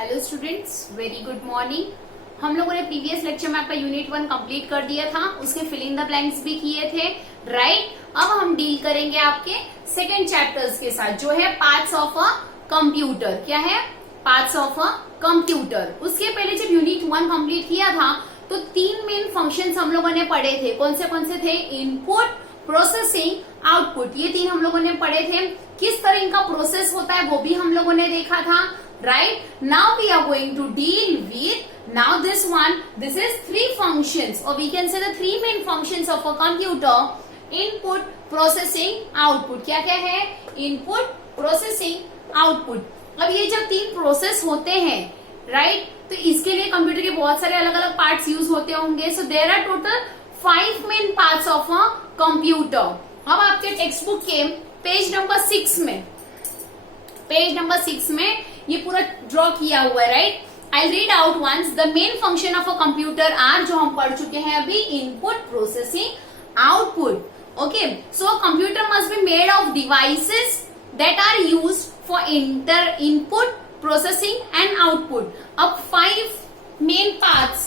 Hello students, very good morning. हम लोगों ने प्रीवियस लेक्चर में आपका यूनिट 1 कंप्लीट कर दिया था, उसके फिल इन द ब्लैंक्स भी किए थे, राइट। अब हम डील करेंगे आपके सेकेंड चैप्टर्स के साथ, जो है पार्ट्स ऑफ अ कंप्यूटर। क्या है? Parts of a computer. उसके पहले जब यूनिट 1 कंप्लीट किया था तो 3 मेन फंक्शंस हम लोगों ने पढ़े थे। कौन से थे? Input, processing, output. ये 3 हम लोगों ने पढ़े थे। किस तरह इनका प्रोसेस होता है वो भी हम लोगों ने देखा था, right? Now we are going to deal with now this one. This is 3 functions, or we can say the 3 main functions of a computer: input, processing, output. क्या क्या है? Input, processing, output. अब ये जब 3 प्रोसेस होते हैं, right? तो इसके लिए कंप्यूटर के बहुत सारे अलग अलग पार्ट्स यूज होते होंगे. So there are total 5 main parts of a computer. अब आपके टेक्स्ट बुक के पेज नंबर 6 में ये पूरा ड्रॉ किया हुआ है, right? I read out once. The main function of a computer are, जो हम पढ़ चुके हैं अभी, input, processing, output. Okay, so computer must be made of devices that are used for input, processing and output. अब 5 main parts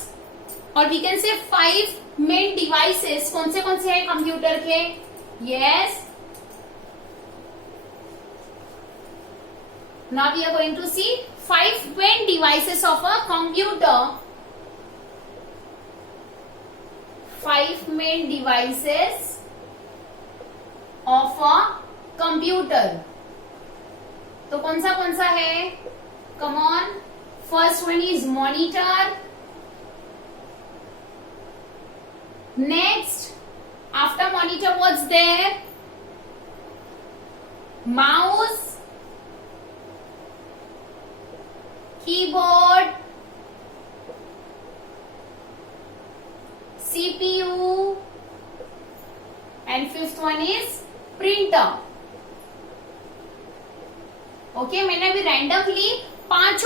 और we can say 5 main devices कौन से हैं कंप्यूटर के? Yes. Now we are going to see 5 main devices of a computer. 5 main devices of a computer. तो कौन सा है? Come on. First one is monitor. Next, after monitor, what's there? Mouse, keyboard, CPU, and 5th one is printer. Okay, मैंने अभी randomly पांच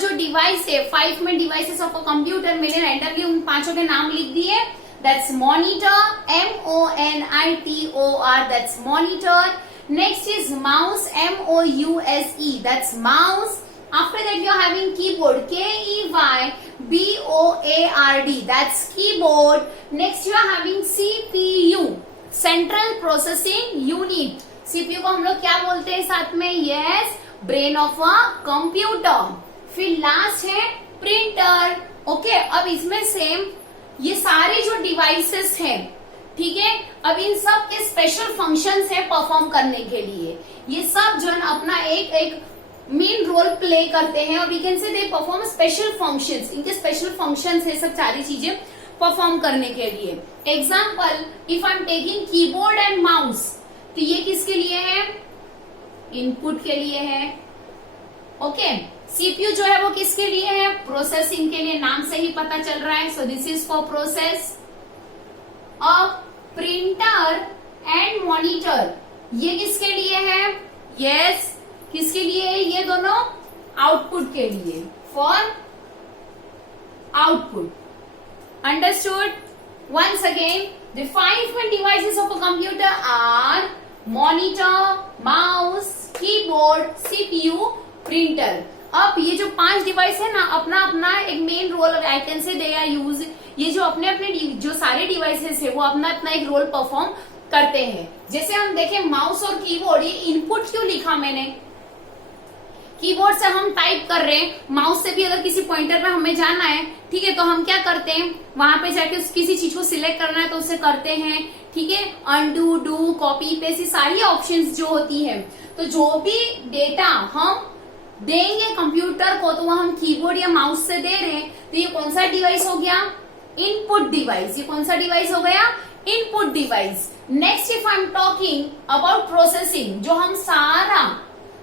जो device है, 5 में डिवाइसेस ऑफ अ कंप्यूटर, मैंने रैंडमली उन 5 के नाम लिख दिए. That's monitor, MONITOR, that's monitor. Next is mouse, MOUSE, that's mouse. After that you are having keyboard, KEYBOARD, that's keyboard. Next you are having CPU, Central Processing Unit. CPU को हम लोग क्या बोलते हैं साथ में? Yes, brain of a computer. फिर last है प्रिंटर. ओके, अब इसमें सेम ये सारे जो डिवाइसेस हैं, ठीक है, अब इन सब के स्पेशल फंक्शंस है परफॉर्म करने के लिए. ये सब जो है अपना एक मेन रोल प्ले करते हैं, और we can say they perform special functions. इनके स्पेशल फंक्शंस है सब सारी चीजें परफॉर्म करने के लिए. Example, if I am taking keyboard and mouse, तो ये किसके लिए है? इनपुट के लिए है. ओके, सीपीयू जो है वो किसके लिए है? प्रोसेसिंग के लिए. नाम से ही पता चल रहा है. So this is for process. अब प्रिंटर एंड मॉनिटर, ये किसके लिए है? यस, किसके लिए है? ये दोनों आउटपुट के लिए, for output. Understood? Once again, the 5 main devices of a computer are monitor, mouse, keyboard, CPU, printer. अब ये जो 5 डिवाइस है ना, अपना अपना एक main role, I can say they are use. ये जो अपने जो सारे डिवाइसेस है वो अपना अपना एक रोल परफॉर्म करते हैं. जैसे हम देखें माउस और कीबोर्ड, ये इनपुट क्यों लिखा मैंने? कीबोर्ड से हम टाइप कर रहे हैं, माउस से भी अगर किसी पॉइंटर पे हमें जाना है, ठीक है, तो हम क्या करते हैं? वहां पे जाके किसी चीज को सिलेक्ट करना है तो उससे करते हैं, ठीक है. अनडू, डू, कॉपी, पेस्ट, सारी ऑप्शंस जो होती है. तो जो भी डेटा हम देंगे कंप्यूटर को, तो वो हम कीबोर्ड या माउस से दे रहे हैं. तो ये कौन सा डिवाइस हो गया? Input device. ये कौन सा डिवाइस हो गया? Input device. Next, if I am talking about processing, जो हम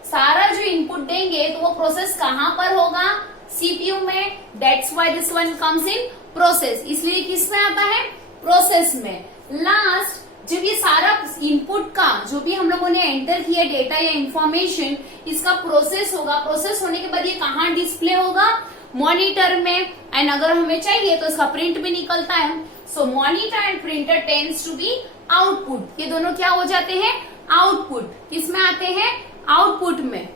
सारा जो इनपुट देंगे तो वो प्रोसेस कहां पर होगा? सीपीयू में. That's why this one comes in process. इसलिए किस में आता है? प्रोसेस में. लास्ट, जब ये सारा इनपुट का जो भी हम लोगों ने एंटर किया डेटा या इंफॉर्मेशन, इसका प्रोसेस होगा. प्रोसेस होने के बाद ये कहाँ डिस्प्ले होगा? मॉनिटर में. एंड अगर हमें चाहिए तो इसका प्रिंट भी निकलता है. So monitor and printer tends to be output. ये दोनों क्या हो जाते हैं? आउटपुट. किस में आते हैं? आउटपुट में.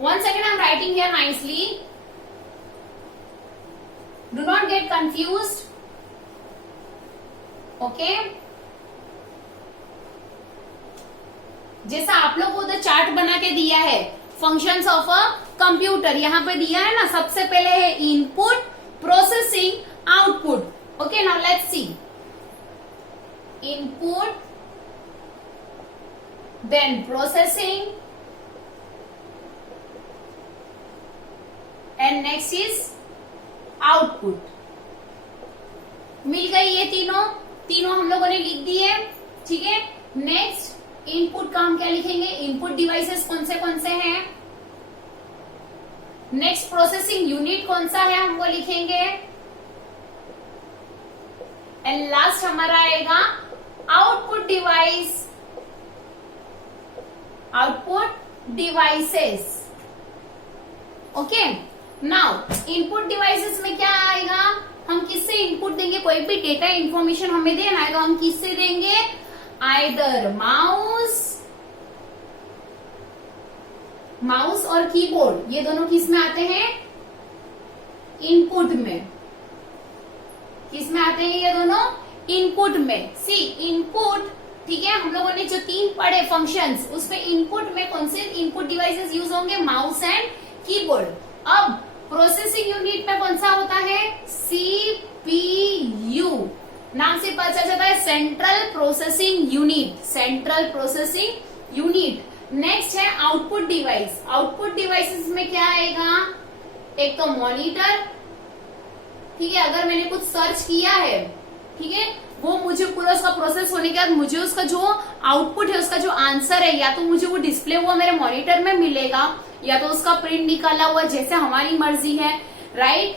1 second, I'm writing here nicely. Do not get confused. Okay. जैसा आप लोग को उधर चार्ट बना के दिया है फंक्शंस ऑफ अ कंप्यूटर, यहां पे दिया है ना, सबसे पहले है input, processing, output. Okay, now let's see. Input, then processing, and next is output. मिल गई ये तीनों हम लोगों ने लिख दिए. ठीक है. नेक्स्ट इनपुट का हम क्या लिखेंगे, इनपुट डिवाइसेस कौन से हैं. नेक्स्ट प्रोसेसिंग यूनिट कौन सा है हम वो लिखेंगे. एंड लास्ट हमारा आएगा output device, output devices. Okay. Now input devices में क्या आएगा, हम किससे इनपुट देंगे, कोई भी डेटा इंफॉर्मेशन हमें देना है तो हम किससे देंगे, आइदर माउस और कीबोर्ड, ये दोनों किस में आते हैं, इनपुट में. किस में आते हैं ये दोनों, इनपुट में. सी इनपुट, ठीक है, हम लोगों ने जो 3 पढ़े फंक्शंस, उसमें इनपुट में कौन से इनपुट डिवाइसेस यूज होंगे, माउस एंड कीबोर्ड. अब प्रोसेसिंग यूनिट में कौन सा होता है, सीपीयू. नाम से पता चलता है central processing unit, central processing unit. Next है आउटपुट डिवाइस. आउटपुट डिवाइसेस में क्या आएगा, एक तो मॉनिटर. ठीक है, अगर मैंने कुछ सर्च किया है, ठीक है, वो मुझे पूरा उसका प्रोसेस होने के बाद मुझे उसका जो आउटपुट है, उसका जो आंसर है, या तो मुझे वो डिस्प्ले हुआ मेरे मॉनिटर में मिलेगा, या तो उसका प्रिंट निकाला हुआ, जैसे हमारी मर्जी है. राइट.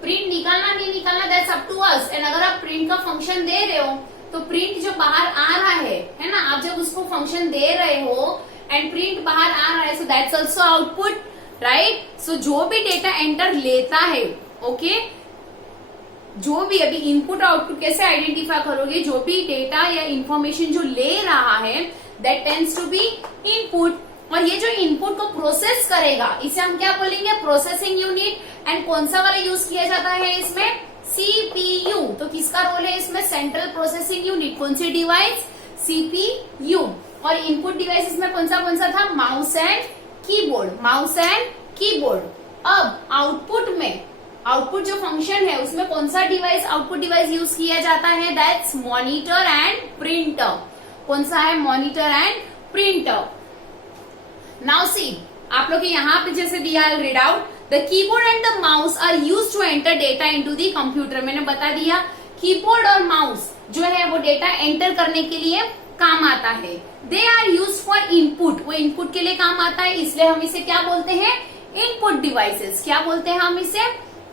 प्रिंट निकालना नहीं निकालना that's up to us. And अगर आप प्रिंट का फंक्शन दे रहे हो तो प्रिंट जो बाहर आ रहा है ना, आप जब उसको फंक्शन दे रहे हो एंड प्रिंट बाहर आ रहा है, so that's also output. Right. So जो भी डेटा एंटर लेता है, ओके, जो भी, अभी इनपुट आउटपुट कैसे आइडेंटिफाई करोगे, जो भी डेटा या इंफॉर्मेशन जो ले रहा है that tends to be input. और ये जो इनपुट को प्रोसेस करेगा, इसे हम क्या बोलेंगे, प्रोसेसिंग यूनिट. एंड कौन सा वाला यूज किया जाता है इसमें, सीपीयू. तो किसका रोल है इसमें, सेंट्रल प्रोसेसिंग यूनिट. कौन सी डिवाइस, सीपीयू. और इनपुट डिवाइसेस में कौन सा था, mouse and keyboard, mouse and keyboard. अब आउटपुट में, आउटपुट जो फंक्शन है उसमें कौन सा डिवाइस, आउटपुट डिवाइस यूज किया जाता है, दैट्स मॉनिटर एंड प्रिंटर. कौन सा है, monitor and printer. Now see, आप लोग यहाँ पे जैसे दिया है, read out, the keyboard and the mouse are use to enter data into the computer. मैंने बता दिया, कीबोर्ड और माउस जो है वो डेटा एंटर करने के लिए काम आता है. They are use for input, वो इनपुट के लिए काम आता है, इसलिए हम इसे क्या बोलते हैं, इनपुट डिवाइसेस. क्या बोलते हैं हम इसे,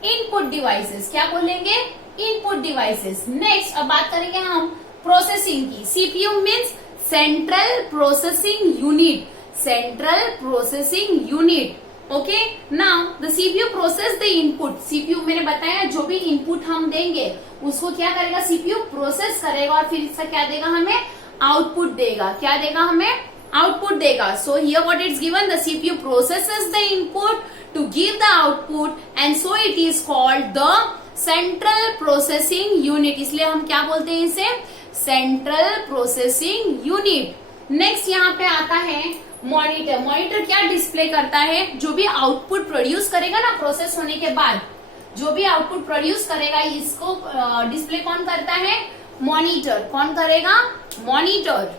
इनपुट डिवाइसेस. क्या बोलेंगे, इनपुट डिवाइसेस. नेक्स्ट अब बात करेंगे हम प्रोसेसिंग की. CPU means central processing unit, central processing unit. Okay. Now the CPU process the input. CPU मैंने बताया जो भी इनपुट हम देंगे उसको क्या करेगा, सीपीयू प्रोसेस करेगा और फिर इसका क्या देगा, हमें आउटपुट देगा. क्या देगा, हमें आउटपुट देगा. So here what is given, the CPU processes the input to give the output and so it is called the central processing unit. इसलिए हम क्या बोलते हैं इसे, central processing unit. नेक्स्ट यहाँ पे आता है मॉनिटर. मॉनिटर क्या डिस्प्ले करता है, जो भी आउटपुट प्रोड्यूस करेगा ना प्रोसेस होने के बाद, जो भी आउटपुट प्रोड्यूस करेगा इसको डिस्प्ले कौन करता है, मॉनिटर. कौन करेगा, monitor.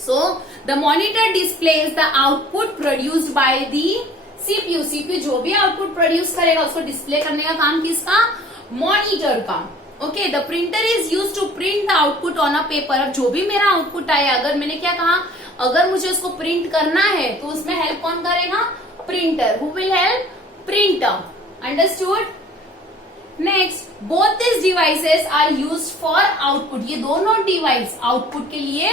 So the monitor displays the output produced by the CPU. CPU जो भी आउटपुट प्रोड्यूस करेगा उसको डिस्प्ले करने का काम किसका, मॉनिटर का. Okay. The printer is use to print the output on a paper. अब जो भी मेरा आउटपुट आया, अगर मैंने क्या कहा, अगर मुझे उसको प्रिंट करना है तो उसमें हेल्प कौन करेगा, printer. Who will help, printer. Understood. Next, both this devices are used for output. ये दोनों डिवाइस आउटपुट के लिए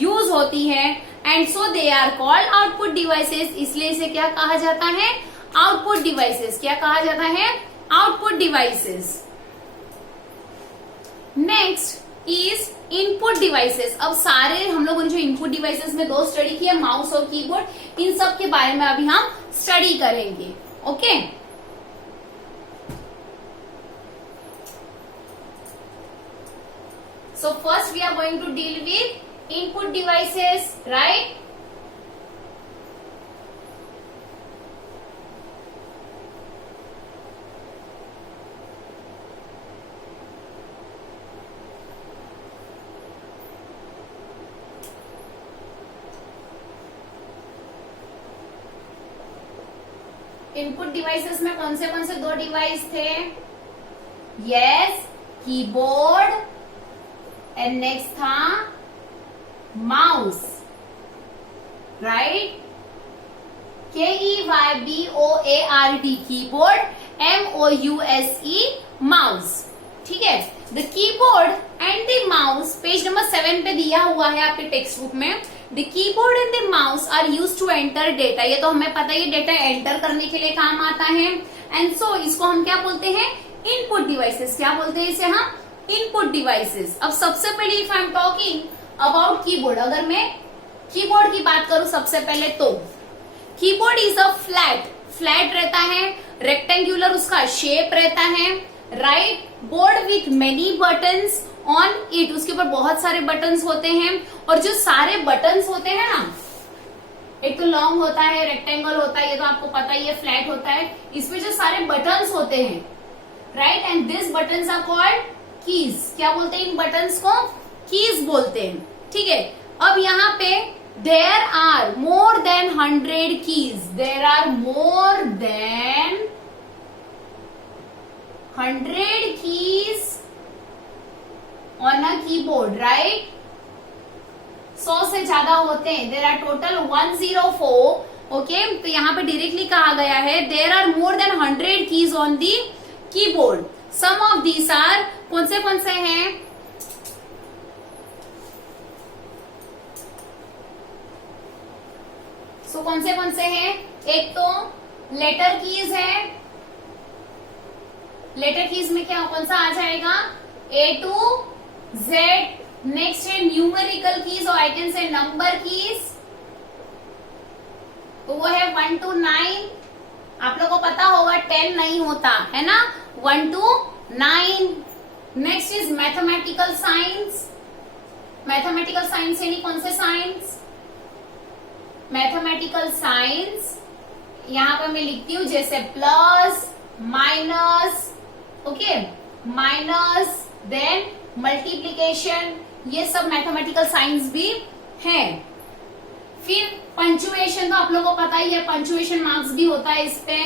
यूज होती है and so they are called output devices. इसलिए इसे क्या कहा जाता है, आउटपुट डिवाइसेस. क्या कहा जाता है, output devices. Next is input devices. अब सारे हम लोगों ने जो इनपुट डिवाइसेस में दो स्टडी किया, माउस और कीबोर्ड, इन सब के बारे में अभी हम स्टडी करेंगे। Okay, so first we are going to deal with input devices, right? Input devices में कौन से दो डिवाइस थे? यस, कीबोर्ड एंड नेक्स्ट था mouse, right? KEYBOARD keyboard, MOUSE mouse, ठीक है। The keyboard and the mouse, page number 7 पे दिया हुआ है आपके टेक्स्ट बुक में। The keyboard and the mouse are use to enter data, ये तो हमें पता है, डेटा एंटर करने के लिए काम आता है। एंड सो इसको हम क्या बोलते हैं? Input devices. क्या बोलते हैं इसे हम? Input devices. अब सबसे पहले if I am talking about keyboard, अगर मैं कीबोर्ड की बात करूं सबसे पहले, तो कीबोर्ड इज अ फ्लैट रहता है, रेक्टेंगुलर उसका शेप रहता है, right? Board with many buttons on it, उसके ऊपर बहुत सारे बटन्स होते हैं। और जो सारे बटन्स होते हैं ना, एक तो लॉन्ग होता है, रेक्टेंगल होता है, ये तो आपको पता ही है, फ्लैट होता है। इसमें जो सारे बटन्स होते हैं, right, and this buttons are called keys. क्या बोलते हैं इन बटन्स को? कीज बोलते हैं, ठीक है। अब यहाँ पे there are more than 100 keys, there are more than 100 keys on a keyboard, right? 100 से ज्यादा होते हैं, देयर आर टोटल 104, ओके। तो यहाँ पे डायरेक्टली कहा गया है there are more than 100 keys on the keyboard. Some of these are, कौन से हैं? सो कौन से हैं? एक तो लेटर कीज है, लेटर कीज में क्या कौन सा आ जाएगा? A to Z। नेक्स्ट है न्यूमेरिकल कीज, और I can say number keys, तो वो है 1 to 9। आप लोगों को पता होगा 10 नहीं होता है ना, 1 to 9। Next is mathematical science. Mathematical science यानी कौन से साइंस? मैथमेटिकल साइंस यहां पर मैं लिखती हूं जैसे plus, minus, okay, minus, then multiplication, ये सब मैथमेटिकल साइंस भी है। फिर पंचुएशन, तो आप लोगों को पता ही है, पंचुएशन मार्क्स भी होता है इस पे,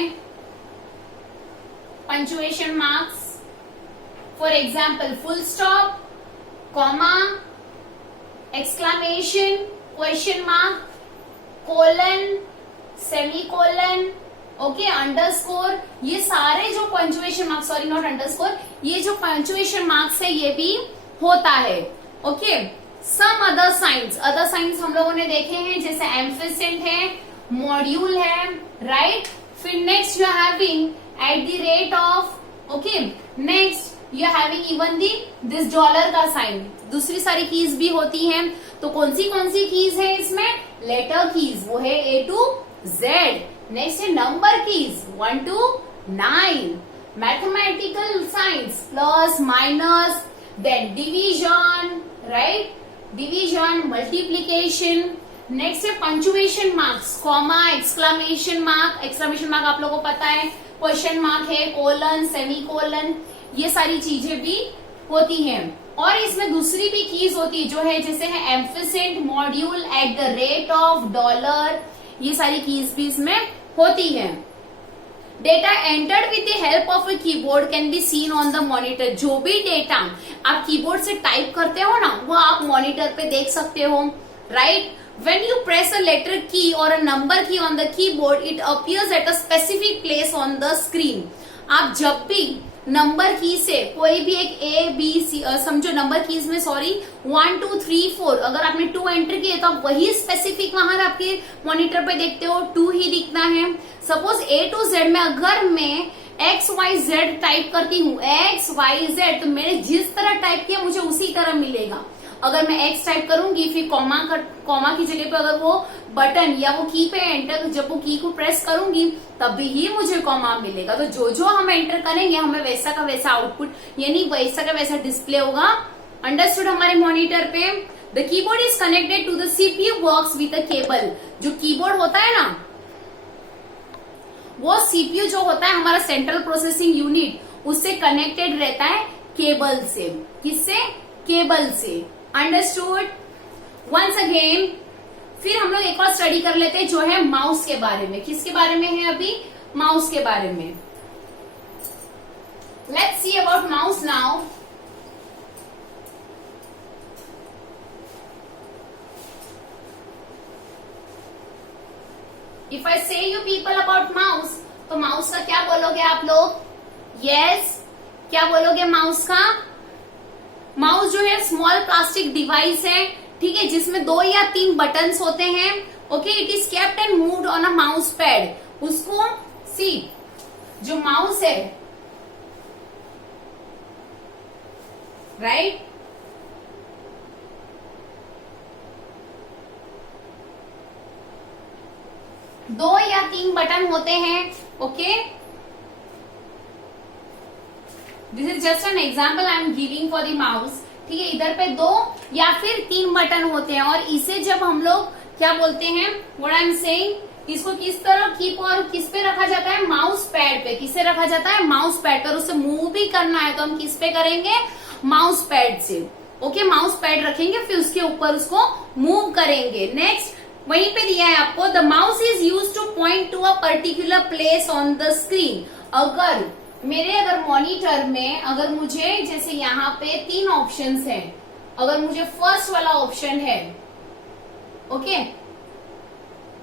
punctuation marks. For example full stop, comma, exclamation, question mark, colon, semicolon, okay, underscore, ये सारे जो punctuation marks, sorry not underscore, ये जो पंचुएशन मार्क्स है ये भी होता है, ओके। सम अदर साइंस हम लोगों ने देखे हैं, जैसे एम्फिसेंट है, मॉड्यूल है, राइट? फिर next you are having at the rate of, okay, next you are having even this dollar का साइन। दूसरी सारी कीज भी होती हैं, तो कौन सी कीज है इसमें? लेटर कीज, वो है A to Z। नेक्स्ट है number keys, 1 to 9। Mathematical science, plus, minus, then division, right? Division, multiplication. Next है punctuation marks, comma, exclamation mark, exclamation mark आप लोगों को पता है, क्वेश्चन मार्क है, कोलन, सेमीकोलन, ये सारी चीजें भी होती हैं। और इसमें दूसरी भी कीज होती है जो है, जैसे है ampersand, module, at the rate of, dollar, ये सारी कीज भी इसमें होती है। Data entered with the help of a keyboard can be seen on the monitor. जो भी डेटा आप कीबोर्ड से टाइप करते हो ना, वो आप मॉनिटर पे देख सकते हो, right? When you press a letter key or a number key on the keyboard, it appears at a specific place on the screen. आप जब भी नंबर की से कोई भी एक A, B, C, समझो नंबर कीज में, सॉरी, 1 2 3 4, अगर आपने 2 एंटर किए तो आप वही स्पेसिफिक वहां आपके मॉनिटर पे देखते हो, 2 ही दिखना है। सपोज A to Z में अगर मैं XYZ टाइप करती हूँ, XYZ, तो मैंने जिस तरह टाइप किया मुझे उसी तरह मिलेगा। अगर मैं X टाइप करूंगी फिर कॉमा की जगह पे अगर वो बटन या वो की पे एंटर, जब वो की को प्रेस करूंगी तब ही मुझे कॉमा मिलेगा। तो जो जो हम एंटर करेंगे हमें वैसा का वैसा आउटपुट यानी वैसा का वैसा डिस्प्ले होगा। अंडरस्टूड हमारे मॉनिटर पे। The keyboard is connected to the CPU box with a cable. जो कीबोर्ड होता है ना, वो CPU जो होता है हमारा सेंट्रल प्रोसेसिंग यूनिट, उससे कनेक्टेड रहता है केबल से। किससे? केबल से। अंडरस्टूड। वंस अगेन फिर हम लोग एक और स्टडी कर लेते हैं जो है माउस के बारे में। किसके बारे में है अभी? माउस के बारे में। Let's see about mouse now. If I से यू पीपल अबाउट माउस, तो माउस का क्या बोलोगे आप लोग? यस, क्या बोलोगे माउस का? माउस जो है स्मॉल प्लास्टिक डिवाइस है, ठीक है, जिसमें 2 या 3 बटन्स होते हैं। Okay, it is kept and moved on a mouse pad. उसको सी, जो माउस है, राइट, दो या 3 बटन होते हैं। Okay, this is just an example I am giving for the mouse. ठीक है, इधर पे 2 या फिर 3 बटन होते हैं और इसे जब हम लोग क्या बोलते हैं, व्हाट आई एम सेइंग, इसको किस तरह कीप और किस पे रखा जाता है? माउस पैड पे। किससे रखा जाता है? माउस पैड पर। उसे मूव भी करना है तो हम किस पे करेंगे? माउस पैड से। ओके, माउस पैड रखेंगे फिर उसके ऊपर उसको मूव करेंगे। नेक्स्ट वहीं पे दिया है आपको, the mouse is use to point to a particular place on the screen. अगर मॉनिटर में अगर मुझे जैसे यहाँ पे 3 ऑप्शंस हैं, अगर मुझे फर्स्ट वाला ऑप्शन है, ओके,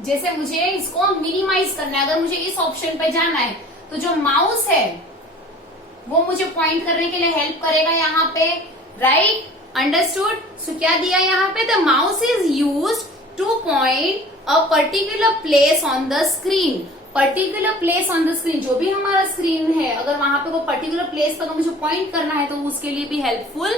जैसे मुझे इसको मिनिमाइज करना है, अगर मुझे इस ऑप्शन पे जाना है तो जो माउस है वो मुझे पॉइंट करने के लिए हेल्प करेगा यहाँ पे, राइट? अंडरस्टूड। सो क्या दिया यहाँ पे? The mouse is used two point a particular place on the screen. Particular place on the screen, जो भी हमारा स्क्रीन है, अगर वहां पे वो पर्टिकुलर प्लेस पर मुझे पॉइंट करना है तो उसके लिए भी हेल्पफुल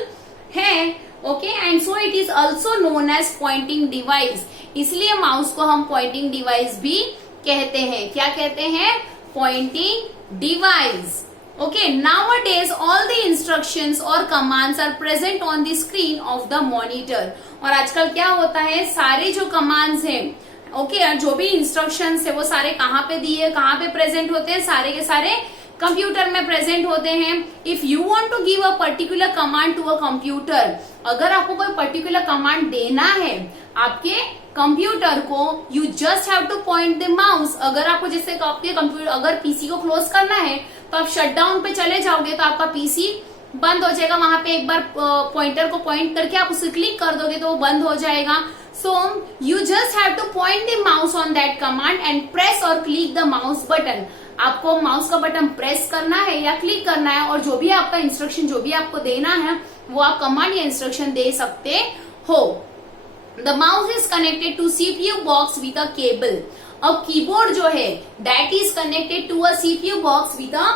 है। Okay, and so it is also known as pointing device. इसलिए माउस को हम पॉइंटिंग डिवाइस भी कहते हैं। क्या कहते हैं? Pointing device. Okay, nowadays all the instructions और commands are present on the screen of the monitor. और आजकल क्या होता है, सारे जो कमांड्स हैं, ओके, जो भी इंस्ट्रक्शंस है वो सारे कहाँ पे दिए, कहाँ पे प्रेजेंट होते हैं? सारे के सारे कंप्यूटर में प्रेजेंट होते हैं। If you want to give a particular command to a computer, अगर आपको कोई पर्टिकुलर कमांड देना है आपके कंप्यूटर को, you just have two point the mouse. अगर आपको जैसे आपके कंप्यूटर, अगर पीसी को क्लोज करना है तो आप शटडाउन पे चले जाओगे तो आपका पीसी बंद हो जाएगा। वहां पे एक बार पॉइंटर को पॉइंट करके आप उसे क्लिक कर दोगे तो वो बंद हो जाएगा। So you just have to point the mouse on that command and press or click the mouse button. आपको माउस का बटन प्रेस करना है या क्लिक करना है और जो भी आपका इंस्ट्रक्शन, जो भी आपको देना है वो आप कमांड या इंस्ट्रक्शन दे सकते हो। The mouse is connected to CPU box with a cable. अब कीबोर्ड जो है that is connected to a CPU box with a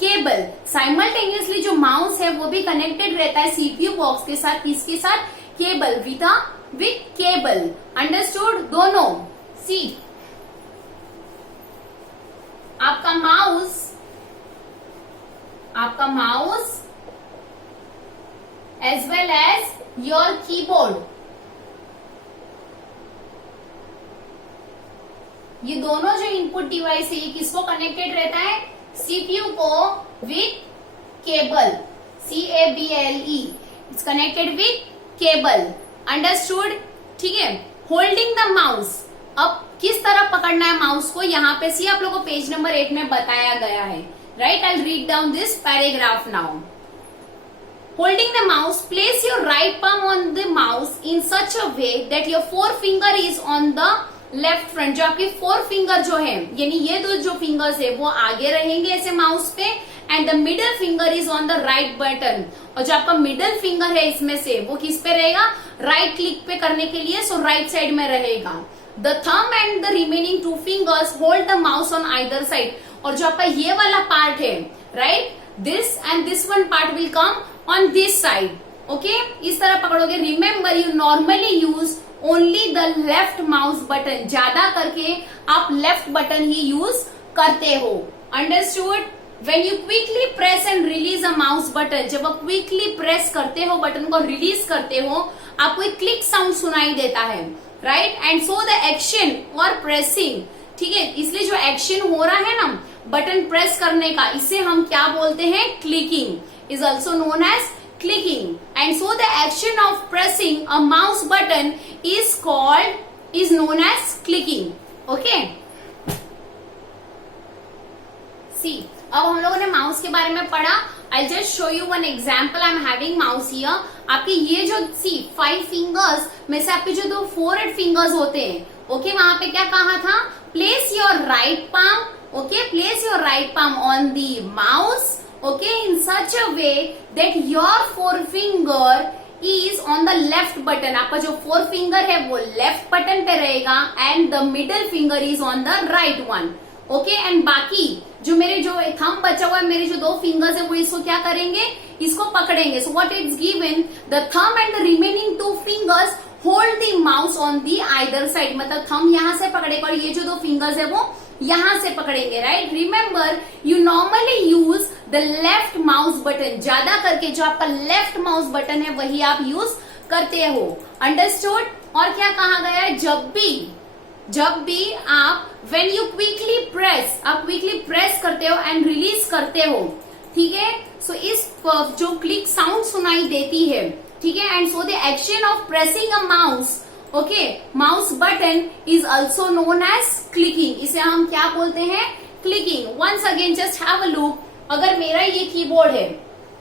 cable. Simultaneously जो माउस है वो भी कनेक्टेड रहता है CPU बॉक्स के साथ। किसके साथ? Cable, with cable. Understood? दोनों। सी, आपका mouse as well as your keyboard, ये दोनों जो इनपुट डिवाइस है ये किसको कनेक्टेड रहता है? सीपीयू को with cable, CABLE, it's connected with cable. Understood? ठीक है। होल्डिंग द माउस, अब किस तरह पकड़ना है माउस को, यहाँ पे सी आप लोगों को पेज नंबर 8 में बताया गया है, right? I read down this paragraph now. Holding the mouse, place your right palm on the mouse in such a way that your 4 finger is on the left front. जो आपके 4 finger जो है, यानी ये दो जो फिंगर्स है वो आगे रहेंगे ऐसे माउस पे, and the middle finger is on the right button. और जो आपका मिडल फिंगर है इसमें से वो किस पे रहेगा? राइट क्लिक पे करने के लिए, सो राइट साइड में रहेगा। The thumb and the remaining 2 fingers hold the mouse on either side. और जो आपका ये वाला पार्ट है, right, this and this one part will come on this side. Okay, इस तरह पकड़ोगे. Remember you normally use only the left mouse button. ज्यादा करके आप लेफ्ट बटन ही यूज करते हो. Understood. When you quickly press and release a mouse button, जब आप क्विकली प्रेस करते हो, बटन को रिलीज करते हो, आपको एक क्लिक साउंड सुनाई देता है, right. And so the action और प्रेसिंग, ठीक है, इसलिए जो एक्शन हो रहा है ना बटन प्रेस करने का, इसे हम क्या बोलते हैं, clicking, is also known as clicking. And so the action of pressing a mouse button is known as clicking. Okay, see, अब हम लोगों ने माउस के बारे में पढ़ा. I just show you one example. I am having mouse here. आपके ये जो 5 फिंगर्स में से आपके जो 2 4 फिंगर्स होते हैं, ओके, वहां पे क्या कहा था, place your right palm, okay, place your right palm on the mouse, okay, in such a way that your 4 finger is on the left button. आपका जो 4 फिंगर है वो लेफ्ट बटन पे रहेगा and the middle finger is on the right one. Okay, and बाकी जो मेरे जो थंब बचा हुआ है, मेरे जो 2 फिंगर्स है, वो इसको क्या करेंगे, इसको पकड़ेंगे. So what is given, the thumb and the remaining 2 fingers hold the mouse on the either side. मतलब थंब यहां से पकड़ेगा और ये जो 2 फिंगर्स है वो यहां से पकड़ेंगे, right. Remember you normally use the left mouse button. ज्यादा करके जो आपका लेफ्ट माउस बटन है वही आप यूज करते हो. अंडरस्टूड. और क्या कहा गया है, जब भी आप when you quickly press, आप क्विकली प्रेस करते हो एंड रिलीज करते हो, ठीक है, सो इस जो क्लिक साउंड सुनाई देती है, ठीक है. And so the action of pressing a mouse, okay, mouse button is also known as clicking. इसे हम क्या बोलते हैं, clicking. Once again just have a look. अगर मेरा ये कीबोर्ड है,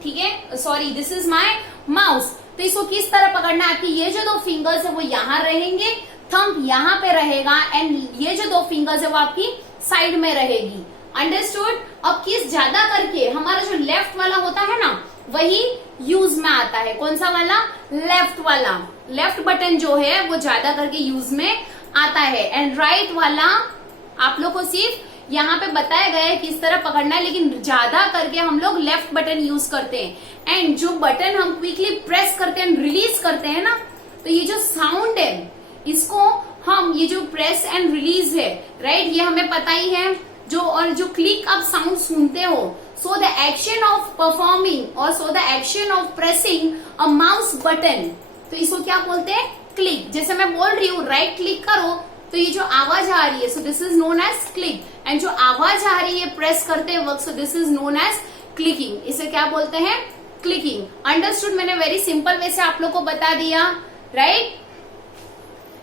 ठीक है, sorry, this is my mouse, तो इसको किस तरह पकड़ना है, आपकी ये जो 2 फिंगर्स है वो यहां रहेंगे, थंब यहाँ पे रहेगा एंड ये जो 2 फिंगर्स है वो आपकी साइड में रहेगी. अंडरस्टूड. अब किस ज्यादा करके हमारा जो लेफ्ट वाला होता है ना वही यूज में आता है. कौन सा वाला, लेफ्ट वाला. लेफ्ट बटन जो है वो ज्यादा करके यूज में आता है एंड राइट वाला आप लोग को सिर्फ यहाँ पे बताया गया है किस तरह पकड़ना है, लेकिन ज्यादा करके हम लोग लेफ्ट बटन यूज करते हैं. एंड जो बटन हम क्विकली प्रेस करते हैं, रिलीज करते हैं ना, तो ये जो साउंड है इसको हम, ये जो प्रेस एंड रिलीज है, राइट, ये हमें पता ही है. जो और जो क्लिक आप साउंड सुनते हो, so the action of performing और so the action of pressing a mouse button, तो इसको क्या बोलते हैं, क्लिक. जैसे मैं बोल रही हूँ राइट क्लिक करो, तो ये जो आवाज आ रही है, so this is known as click. And जो आवाज आ रही है प्रेस करते वक्त, so this is known as clicking. इसे क्या बोलते हैं, क्लिकिंग. अंडरस्टूड. मैंने वेरी सिंपल वे से आप लोग को बता दिया, राइट.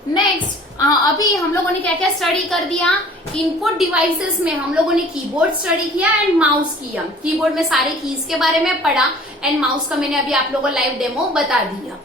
नेक्स्ट, अभी हम लोगों ने क्या क्या स्टडी कर दिया, इनपुट डिवाइसेस में हम लोगों ने कीबोर्ड स्टडी किया एंड माउस किया. कीबोर्ड में सारे कीज के बारे में पढ़ा एंड माउस का मैंने अभी आप लोगों को लाइव डेमो बता दिया.